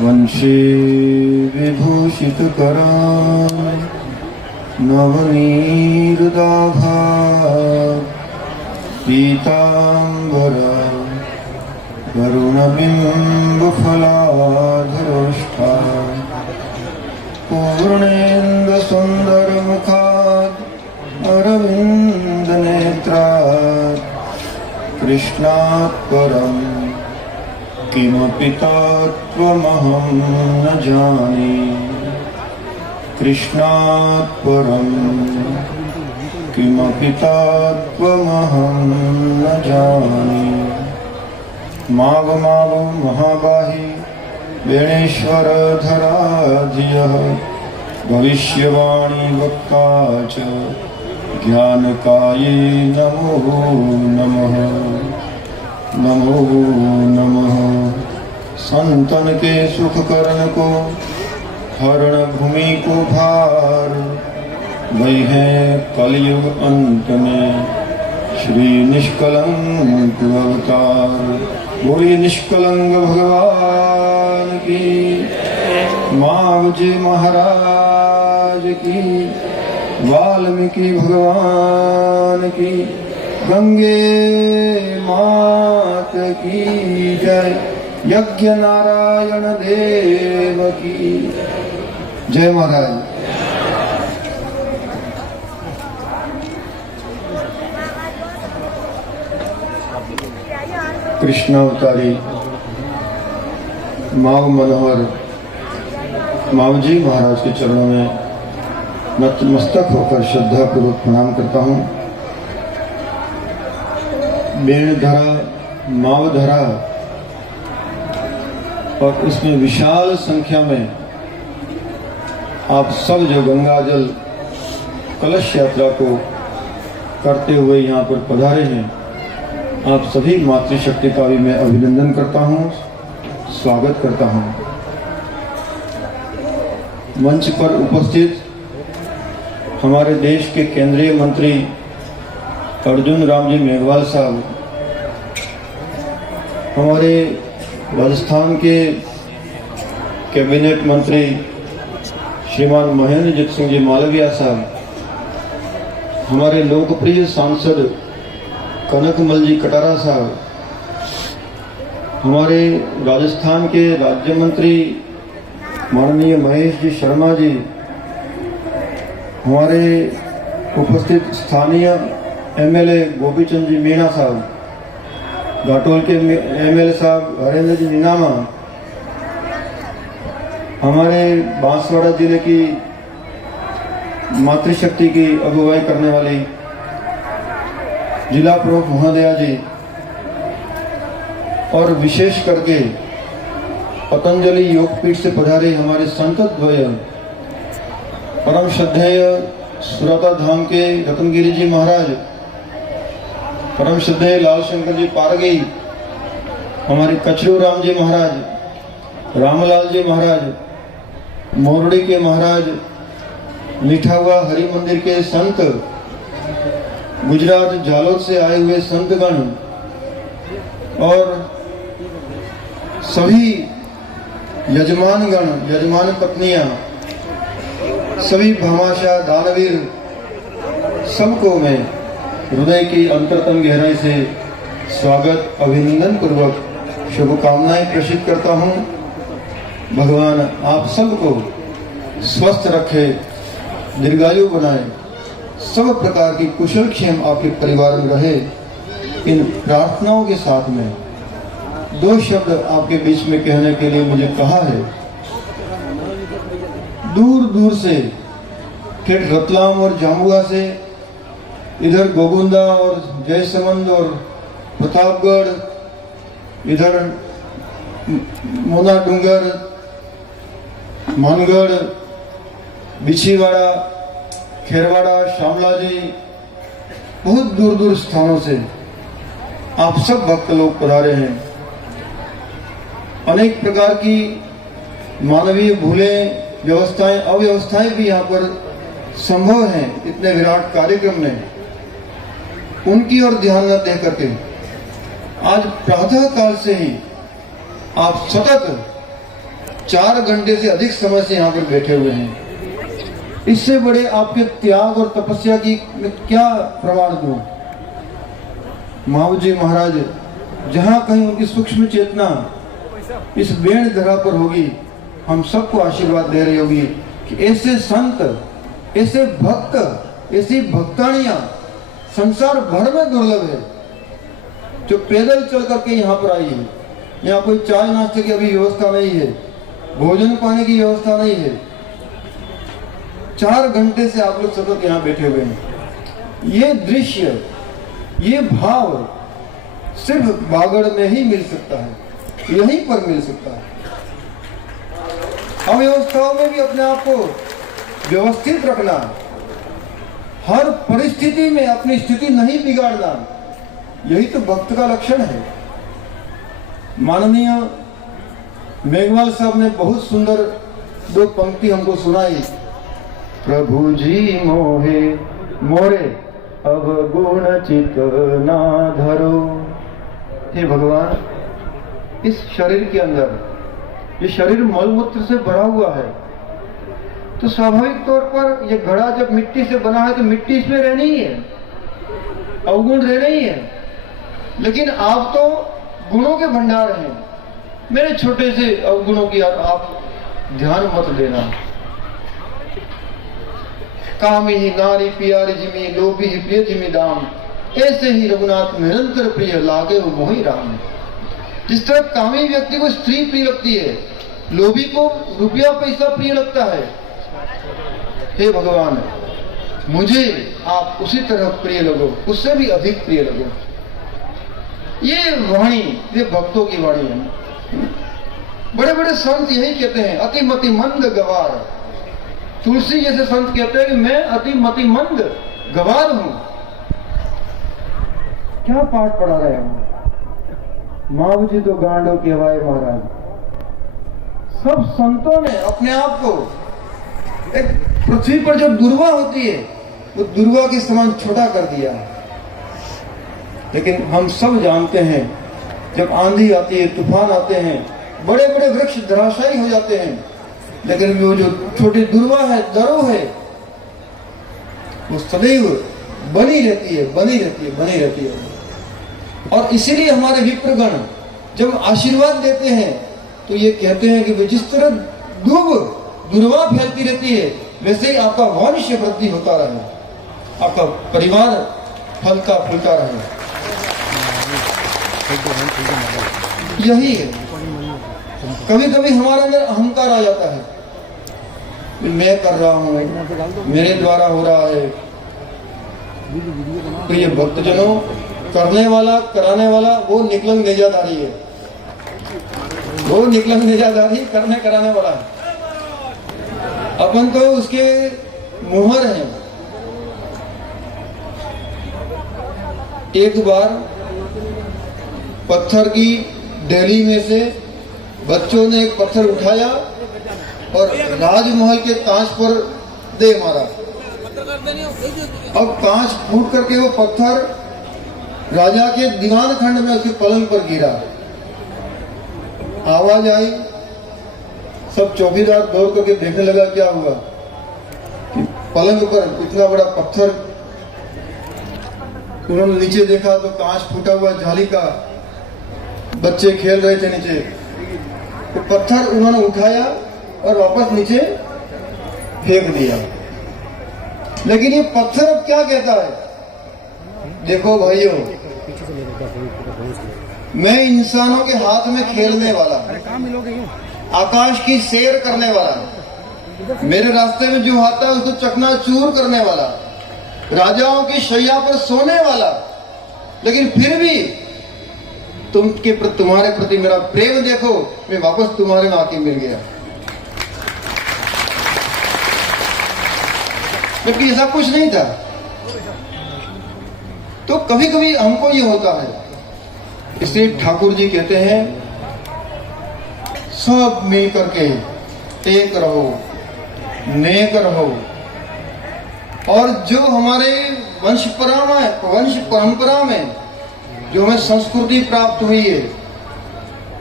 वंशे विभूषितकरा नवनीरदाभा पीताम्बरा वरुणबिम्बफलाधरोष्ठा पूर्णेन्दुसुन्दरमुखात् अरविन्दनेत्रात् कृष्णात् परं किमपि तत्त्वमहं न जाने। कृष्णात् परं किमपि तत्त्वमहं न जाने। माव माव महाबाहि वेणेश्वरधरा धियः भविष्यवाणी वक्ता च ज्ञानकाये नमो नमः। नमो नमः। संतन के सुख करण को हरण भूमि को भार वही है कलयुग अंत में श्री निष्कलंक अवतार। बोलिए निष्कलंक भगवान की, माँ जी महाराज की, वाल्मीकि भगवान की, गंगे मात की जय, यज्ञ नारायण देव की जय। महाराज कृष्णावतारी माव मनोहर मावजी महाराज के चरणों में नतमस्तक होकर श्रद्धा पूर्वक प्रणाम करता हूँ। बेणधरा मावधरा और उसमें विशाल संख्या में आप सब जो गंगा जल कलश यात्रा को करते हुए यहाँ पर पधारे हैं, आप सभी मातृशक्ति का भी मैं अभिनंदन करता हूँ, स्वागत करता हूँ। मंच पर उपस्थित हमारे देश के केंद्रीय मंत्री अर्जुन राम जी मेघवाल साहब, हमारे राजस्थान के कैबिनेट मंत्री श्रीमान महेंद्रजीत सिंह जी मालविया साहब, हमारे लोकप्रिय सांसद कनकमल जी कटारा साहब, हमारे राजस्थान के राज्य मंत्री माननीय महेश जी शर्मा जी, हमारे उपस्थित स्थानीय एमएलए गोपीचंद जी मीणा साहब, घाटोल के एमएलए साहब हरेंद्र जी नीनामा, हमारे बांसवाड़ा जिले की मातृशक्ति की अगुवाई करने वाली जिला प्रमुख महोदया जी, और विशेष करके पतंजलि योगपीठ से पधारे हमारे संत द्वय परम श्रद्धेय सुरता धाम के रतनगिरी जी महाराज, परम श्रद्धेय लाल शंकर जी पारगी, हमारे कचरू राम जी महाराज, रामलाल जी महाराज, मोरड़ी के महाराज, मीठा हुआ हरि मंदिर के संत, गुजरात झालोद से आए हुए संतगण और सभी यजमानगण, यजमान पत्नियां, सभी भामाशाह दानवीर, सबको मैं हृदय की अंतरतम गहराई से स्वागत अभिनंदन पूर्वक शुभकामनाएं प्रेषित करता हूं। भगवान आप सबको स्वस्थ रखे, दीर्घायु बनाए, सब प्रकार की कुशल क्षेम आपके परिवार में रहे। इन प्रार्थनाओं के साथ में दो शब्द आपके बीच में कहने के लिए मुझे कहा है। दूर दूर से फिर रतलाम और जामुआ से, इधर गोगुंदा और जयसमंद और प्रतापगढ़, इधर मोना डूंगर, मानगढ़, बिछीवाड़ा, खेरवाड़ा, शामला जी, बहुत दूर दूर स्थानों से आप सब भक्त लोग पधारे हैं। अनेक प्रकार की मानवीय भूलें, व्यवस्थाएं, अव्यवस्थाएं भी यहाँ पर संभव हैं इतने विराट कार्यक्रम में। उनकी ओर ध्यान न दे करके आज प्रातः काल से ही आप सतत 4 घंटे से अधिक समय से यहाँ पर बैठे हुए हैं। इससे बड़े आपके त्याग और तपस्या की मैं क्या प्रमाण दूं। महावीर जी महाराज जहाँ कहीं उनकी सूक्ष्म चेतना इस वेण धरा पर होगी, हम सबको आशीर्वाद दे रही होगी कि ऐसे संत, ऐसे भक्त, ऐसी भक्तानियां संसार भर में दुर्लभ है, जो पैदल चल करके यहाँ पर आई है। यहाँ कोई चाय नाश्ते की अभी व्यवस्था नहीं है, भोजन पाने की व्यवस्था नहीं है। 4 घंटे से आप लोग सतत यहाँ बैठे हुए हैं। ये दृश्य, ये भाव सिर्फ बागड़ में ही मिल सकता है, यहीं पर मिल सकता है। अव्यवस्थाओं में भी अपने आप को व्यवस्थित रखना, हर परिस्थिति में अपनी स्थिति नहीं बिगाड़ना, यही तो भक्त का लक्षण है। माननीय मेघवाल साहब ने बहुत सुंदर 2 पंक्ति हमको सुनाई। प्रभु जी मोहे मोरे अब गुण चित ना धरो। हे भगवान, इस शरीर के अंदर, ये शरीर मलमूत्र से भरा हुआ है, तो स्वाभाविक तौर पर ये घड़ा जब मिट्टी से बना है तो मिट्टी इसमें रहनी ही है, अवगुण रहने ही है। लेकिन आप तो गुणों के भंडार हैं। मेरे छोटे से अवगुणों की आप ध्यान मत देना। कामी ही नारी प्यारी जिमी, लोभी ही प्रिय जिमी दाम, ऐसे ही रघुनाथ निरंतर प्रिय लागे वो मोहि राम। जिस तरह कामी व्यक्ति को स्त्री प्रिय लगती है, लोभी को रुपया पैसा प्रिय लगता है, हे भगवान मुझे आप उसी तरह प्रिय लगो, उससे भी अधिक प्रिय लगो। ये वाणी, ये भक्तों की वाणी है। बड़े बड़े संत यही कहते हैं, अति मति मंद गवार। तुलसी जैसे संत कहते हैं कि मैं अति मति मंद गवार हूं। क्या पाठ पढ़ा रहे हैं माँ जी, तो गांडो कहवाए महाराज। सब संतों ने अपने आप को एक पृथ्वी पर जो दुर्वा होती है वो दुर्वा के समान छोटा कर दिया। लेकिन हम सब जानते हैं, जब आंधी आती है, तूफान आते हैं, बड़े बड़े वृक्ष धराशायी हो जाते हैं, लेकिन वो जो छोटी दुर्वा है, दरो है, वो सदैव बनी रहती है, बनी रहती है, बनी रहती है। और इसीलिए हमारे विप्रगण जब आशीर्वाद देते हैं तो ये कहते हैं कि जिस तरह दुर्वा फैलती रहती है, वैसे ही आपका वंश वृद्धि होता रहे, आपका परिवार फलता फूलता रहे। यही है। कभी कभी हमारे अंदर अहंकार आ जाता है, मैं कर रहा हूं, मेरे द्वारा हो रहा है। प्रिय भक्तजनों, करने वाला, कराने वाला वो निकलन नेजादारी है, वो निकलन नेजादारी करने कराने वाला है। अपन तो उसके मुहर हैं। एक बार पत्थर की डेली में से बच्चों ने एक पत्थर उठाया और राजमहल के कांच पर दे मारा। अब कांच फूट करके वो पत्थर राजा के दीवान खंड में उसके पलंग पर गिरा। आवाज आई, सब चौकीदार दौड़ करके देखने लगा क्या हुआ। कि पलंग पर इतना बड़ा पत्थर, उन्होंने नीचे देखा तो कांच फूटा हुआ जाली का, बच्चे खेल रहे थे नीचे। तो पत्थर उन्होंने उठाया और वापस नीचे फेंक दिया। लेकिन ये पत्थर अब क्या कहता है, देखो भाइयों, मैं इंसानों के हाथ में खेलने वाला, आकाश की सैर करने वाला, मेरे रास्ते में जो आता है उसको चकनाचूर करने वाला, राजाओं की शैया पर सोने वाला, लेकिन फिर भी तुम्हारे प्रति मेरा प्रेम देखो, मैं वापस तुम्हारे में आके मिल गया। क्योंकि ऐसा कुछ नहीं था। तो कभी कभी हमको ये होता है। इसलिए ठाकुर जी कहते हैं, सब मिल करके एक रहो, नेक रहो। और जो हमारे वंश परंपरा में जो हमें संस्कृति प्राप्त हुई है,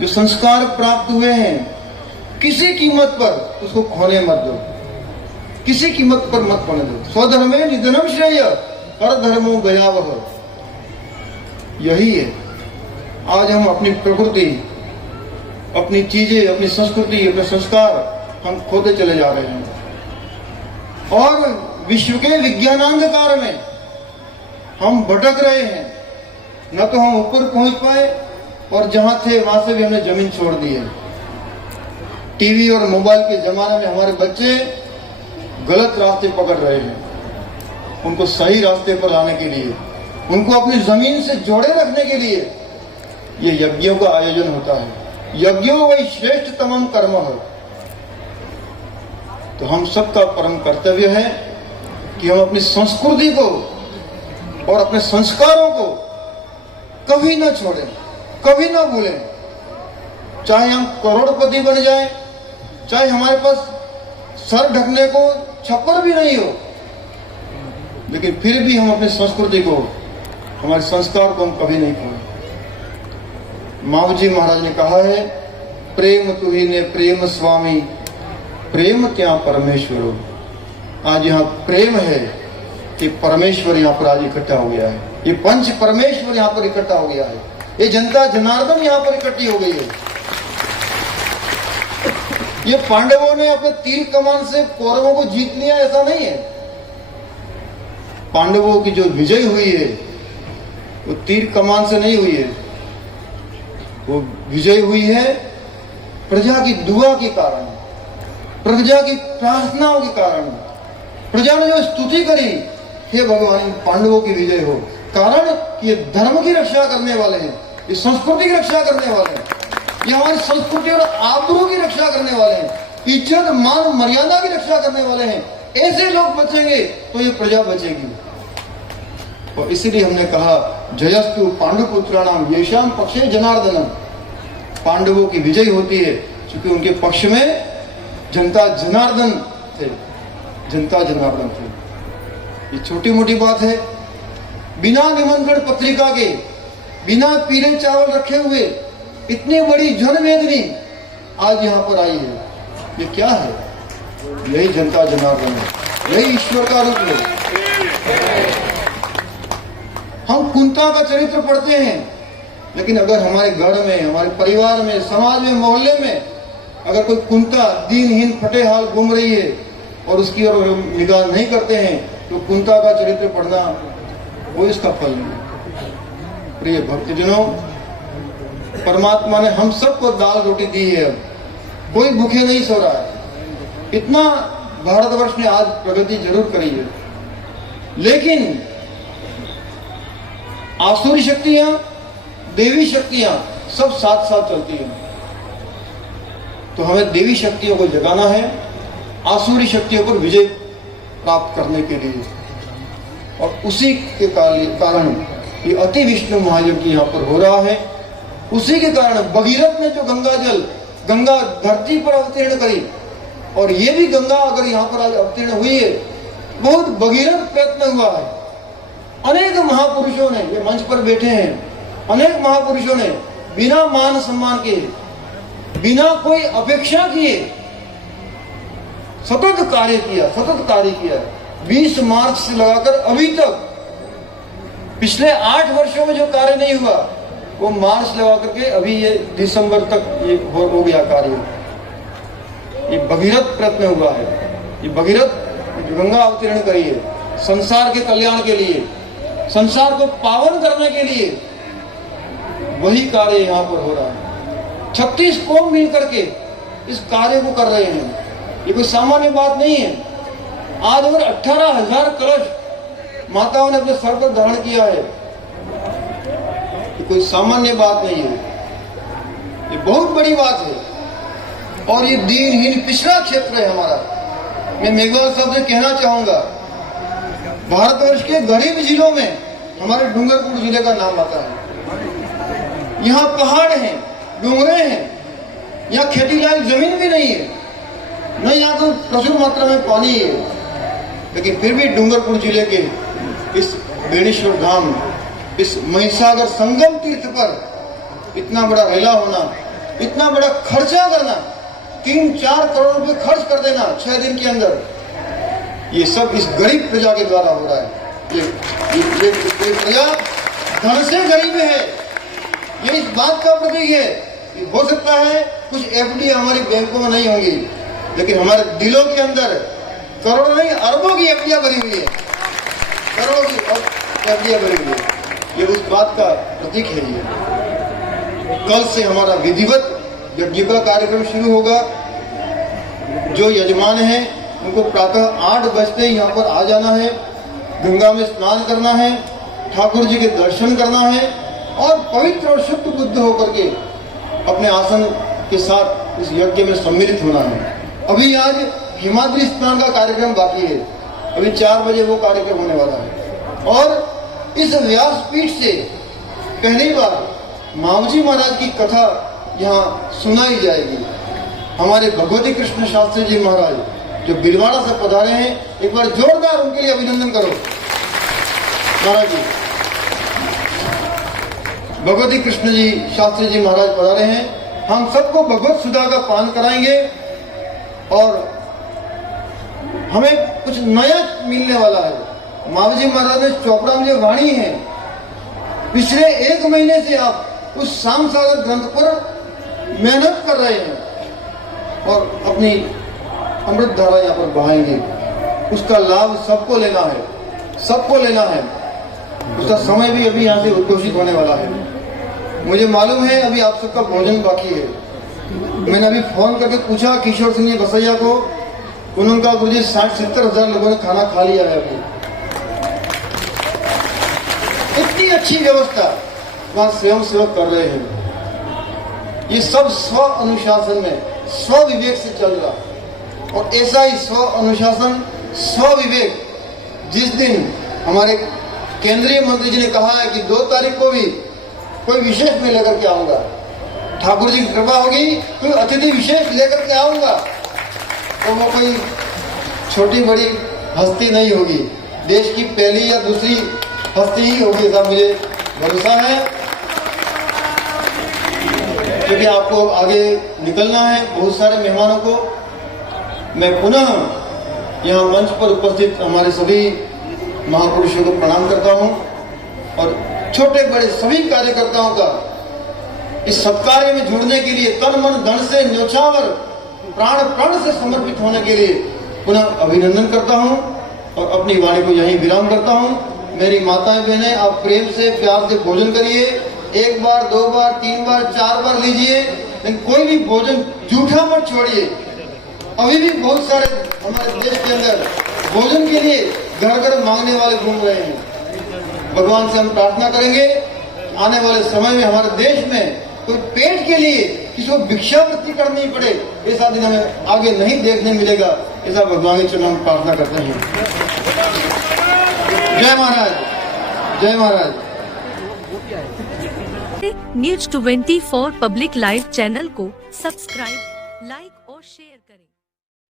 जो संस्कार प्राप्त हुए हैं, किसी कीमत पर उसको खोने मत दो, किसी कीमत पर मत खोने दो। स्वधर्मे निधनम श्रेय पर धर्मो भयावह। यही है, आज हम अपनी प्रकृति, अपनी चीजें, अपनी संस्कृति, अपने संस्कार हम खोते चले जा रहे हैं और विश्व के विज्ञानांधकार में हम भटक रहे हैं। न तो हम ऊपर पहुंच पाए और जहां थे वहां से भी हमने जमीन छोड़ दी है। टीवी और मोबाइल के जमाने में हमारे बच्चे गलत रास्ते पकड़ रहे हैं। उनको सही रास्ते पर लाने के लिए, उनको अपनी जमीन से जोड़े रखने के लिए ये यज्ञों का आयोजन होता है। यज्ञों वही श्रेष्ठ तमाम कर्म है। तो हम सबका परम कर्तव्य है कि हम अपनी संस्कृति को और अपने संस्कारों को कभी ना छोड़ें, कभी ना भूलें। चाहे हम करोड़पति बन जाएं, चाहे हमारे पास सर ढकने को छप्पर भी नहीं हो, लेकिन फिर भी हम अपनी संस्कृति को, हमारे संस्कार को हम कभी नहीं खोलें। माऊजी महाराज ने कहा है, प्रेम तुही ने प्रेम स्वामी, प्रेम क्या परमेश्वरो। आज यहाँ प्रेम है कि परमेश्वर यहाँ पर आज इकट्ठा हो गया है। ये पंच परमेश्वर यहाँ पर इकट्ठा हो गया है। ये जनता जनार्दन यहाँ पर इकट्ठी हो गई है। ये पांडवों ने अपने तीर कमान से कौरवों को जीत लिया, ऐसा नहीं है। पांडवों की जो विजय हुई है वो तीर कमान से नहीं हुई है, वो विजय हुई है प्रजा की दुआ के कारण, प्रजा की प्रार्थनाओं के कारण। प्रजा ने जो स्तुति करी, हे भगवान पांडवों की विजय हो, कारण कि ये धर्म की रक्षा करने वाले हैं, ये संस्कृति की रक्षा करने वाले हैं, ये हमारी संस्कृति और आबरू की रक्षा करने वाले हैं, इज्जत मान मर्यादा की रक्षा करने वाले हैं। ऐसे लोग बचेंगे तो ये प्रजा बचेगी। और इसीलिए हमने कहा, जयस्तु पांडुपुत्राणाम येषाम पक्षे जनार्दनम। पांडवों की विजय होती है क्योंकि उनके पक्ष में जनता जनार्दन थे, जनता जनार्दन थे। ये छोटी मोटी बात है। बिना निमंत्रण पत्रिका के, बिना पीले चावल रखे हुए इतनी बड़ी जनवेदनी आज यहाँ पर आई है। ये क्या है? यही जनता जनार्दन है, यही ईश्वर का रूप है। हम कुंता का चरित्र पढ़ते हैं, लेकिन अगर हमारे घर में, हमारे परिवार में, समाज में, मोहल्ले में अगर कोई कुंता दीनहीन फटे हाल घूम रही है और उसकी ओर निगाह नहीं करते हैं, तो कुंता का चरित्र पढ़ना वो इसका फल नहीं। प्रिय भक्तजनों, परमात्मा ने हम सबको दाल रोटी दी है। कोई भूखे नहीं सो रहा है। इतना भारतवर्ष ने आज प्रगति जरूर करी है, लेकिन आसुरी शक्तियां, देवी शक्तियां सब साथ साथ चलती हैं। तो हमें देवी शक्तियों को जगाना है, आसुरी शक्तियों पर विजय प्राप्त करने के लिए। और उसी के कारण ये अति विष्णु महायज्ञ यहाँ पर हो रहा है। उसी के कारण भगीरथ ने जो गंगा धरती पर अवतीर्ण करी, और ये भी गंगा अगर यहाँ पर आज अवतीर्ण हुई है, बहुत भगीरथ प्रयत्न हुआ है। अनेक महापुरुषों ने, ये मंच पर बैठे हैं, अनेक महापुरुषों ने बिना मान सम्मान के, बिना कोई अपेक्षा किए सतत कार्य किया। 20 मार्च से लगाकर अभी तक पिछले 8 वर्षों में जो कार्य नहीं हुआ, वो मार्च लगा करके अभी ये दिसंबर तक ये हो गया कार्य। ये भगीरथ प्रयत्न हुआ है। ये भगीरथ गंगा अवतीर्ण करी है संसार के कल्याण के लिए, संसार को पावन करने के लिए। वही कार्य यहाँ पर हो रहा है। 36 कौम मिल करके इस कार्य को कर रहे हैं। ये कोई सामान्य बात नहीं है। आज अगर 18,000 कलश माताओं ने अपने सर पर धारण किया है, ये कोई सामान्य बात नहीं है, ये बहुत बड़ी बात है। और ये दीनहीन पिछड़ा क्षेत्र है हमारा। मैं मेघवाल साहब से कहना चाहूंगा, भारतवर्ष के गरीब जिलों में हमारे डूंगरपुर जिले का नाम आता है। यहाँ पहाड़ हैं, डूंगरे हैं, यहाँ खेती लायक जमीन भी नहीं है, न यहाँ तो प्रचुर मात्रा में पानी है, लेकिन फिर भी डूंगरपुर जिले के इस बेणेश्वर धाम, इस महिसागर संगम तीर्थ पर इतना बड़ा रेला होना, इतना बड़ा खर्चा करना, 3-4 करोड़ रुपए खर्च कर देना 6 दिन के अंदर, ये सब इस गरीब प्रजा के द्वारा हो रहा है। ये प्रजा धन से गरीब है, ये इस बात का प्रतीक है। हो सकता है कुछ एफडी हमारी बैंकों में नहीं होंगी, लेकिन हमारे दिलों के अंदर करोड़ों नहीं अरबों की एफडियां भरी हुई है, करोड़ों की एफडियां भरी हुई है। ये उस बात का प्रतीक है। ये कल से हमारा विधिवत यज्ञ का कार्यक्रम शुरू होगा। जो यजमान है उनको प्रातः 8 बजते यहाँ पर आ जाना है, गंगा में स्नान करना है, ठाकुर जी के दर्शन करना है और पवित्र और शुद्ध बुद्ध होकर के अपने आसन के साथ इस यज्ञ में सम्मिलित होना है। अभी आज हिमाद्री स्नान का कार्यक्रम बाकी है, अभी 4 बजे वो कार्यक्रम होने वाला है। और इस व्यासपीठ से पहली बार मावजी महाराज की कथा यहाँ सुनाई जाएगी। हमारे भगवती कृष्ण शास्त्री जी महाराज जो बिलवाड़ा से पधारे हैं, एक बार जोरदार उनके लिए अभिनंदन करो। महाराज जी भगवती कृष्ण जी शास्त्री जी महाराज पधारे हैं। हम सबको भगवत सुधा का पान कराएंगे और हमें कुछ नया मिलने वाला है। मावजी महाराज ने चोपड़ा में जो वाणी है, पिछले 1 महीने से आप उस शाम सागर ग्रंथ पर मेहनत कर रहे हैं और अपनी अमृत धारा यहाँ पर बहाएंगे। उसका लाभ सबको लेना है, सबको लेना है। उसका समय भी अभी यहाँ से उद्घोषित होने वाला है। मुझे मालूम है अभी आप सबका भोजन बाकी है। मैंने अभी फोन करके पूछा किशोर सिंह जी बसैया को, उन्होंने कहा गुरुजी 60-70 हजार लोगों ने खाना खा लिया है अभी। इतनी अच्छी व्यवस्था वहां स्वयं सेवक कर रहे हैं। ये सब स्व अनुशासन में, स्व विवेक से चल रहा। और ऐसा ही स्व अनुशासन, स्व विवेक जिस दिन हमारे केंद्रीय मंत्री जी ने कहा है कि 2 तारीख को भी कोई विशेष में लेकर के आऊंगा, ठाकुर जी की कृपा होगी, कोई अतिथि विशेष लेकर के आऊंगा, तो वो कोई छोटी बड़ी हस्ती नहीं होगी, देश की पहली या दूसरी हस्ती ही होगी, ऐसा मुझे भरोसा है। क्योंकि आपको आगे निकलना है, बहुत सारे मेहमानों को मैं पुनः यहाँ मंच पर उपस्थित हमारे सभी महापुरुषों को प्रणाम करता हूँ और छोटे बड़े सभी कार्यकर्ताओं का इस सत्कार्य में जुड़ने के लिए तन मन धन से न्योछावर प्राण प्राण से समर्पित होने के लिए पुनः अभिनंदन करता हूँ और अपनी वाणी को यहीं विराम करता हूँ। मेरी माताएं बहनें, आप प्रेम से प्यार से भोजन करिए। 1 बार 2 बार 3 बार 4 बार लीजिए, लेकिन कोई भी भोजन जूठा मत छोड़िए। अभी भी बहुत सारे हमारे देश के अंदर भोजन के लिए घर घर मांगने वाले घूम रहे हैं। भगवान से हम प्रार्थना करेंगे आने वाले समय में हमारे देश में कोई पेट के लिए किसी को भिक्षावृत्ति करनी पड़े, ऐसा दिन हमें आगे नहीं देखने मिलेगा। ऐसा भगवान के चरणों में प्रार्थना करते हैं। जय महाराज, जय महाराज। न्यूज 24 पब्लिक लाइव चैनल को सब्सक्राइब, लाइक और शेयर